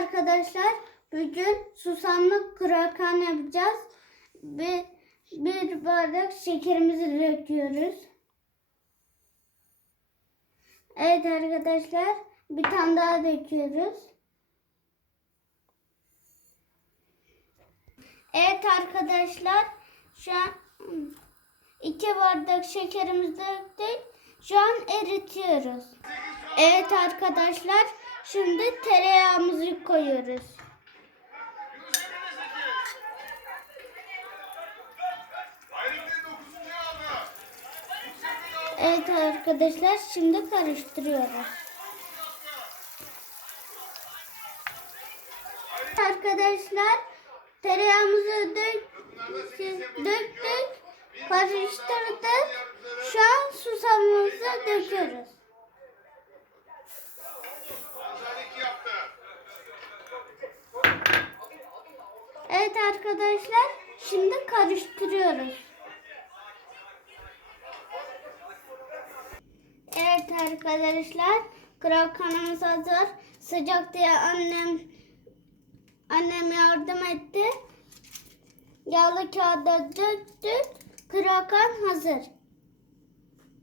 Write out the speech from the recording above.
arkadaşlar bugün susamlı krakan yapacağız. Bir, bir bardak şekerimizi döküyoruz. Evet arkadaşlar bir tane daha döküyoruz. Evet arkadaşlar şu an iki bardak şekerimizi döktük. Şu an eritiyoruz. Evet arkadaşlar şimdi tereyağımızı koyuyoruz. Hayrettin 9. aldı. Evet arkadaşlar şimdi karıştırıyoruz. Arkadaşlar tereyağımızı dök, döktük, karıştırdık. Şu an susamımızı döküyoruz. Evet arkadaşlar şimdi karıştırıyoruz. Evet arkadaşlar krakanımız hazır. Sıcak diye annem annem yardım etti. Yağlı kağıda döktük. Krakan hazır.